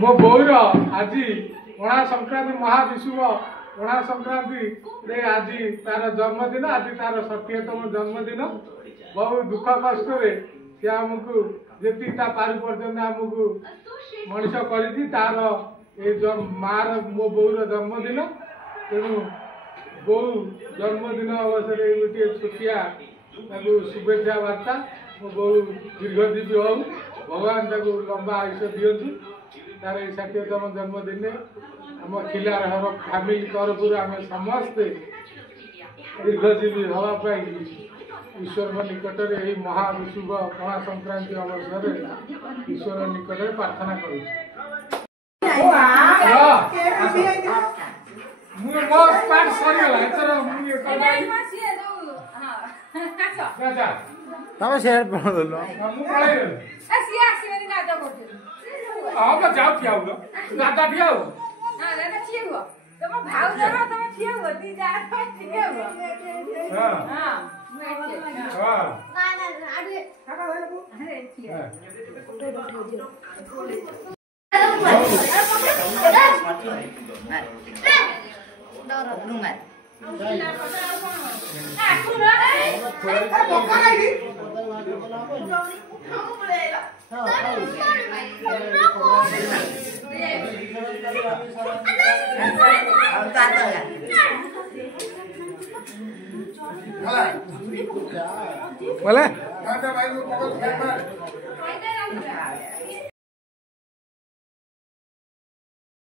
मो बोर आज पणा संक्रांति महाविशुभ पणा संक्रांति आज तार जन्मदिन आज तार 60तम जन्मदिन बहुत दुख कष्ट सी आमको जी पारि पर्यटन आमको मनीष कर मार मो बोर जन्मदिन तेणु बो जन्मदिन अवसर गोटे छोटिया शुभेच्छा वार्ता मो बो दीर्घजीवी हो भगवान लंबा आयुष दिंतु तार 60तम जन्मदिन आम खिलार हर फैमिली तरफ आम समस्ते दीर्घजीवी हाँपाई ईश्वर निकट में यही महाविशुभ पणा संक्रांति अवसर ईश्वर निकट में प्रार्थना करुँ। बोले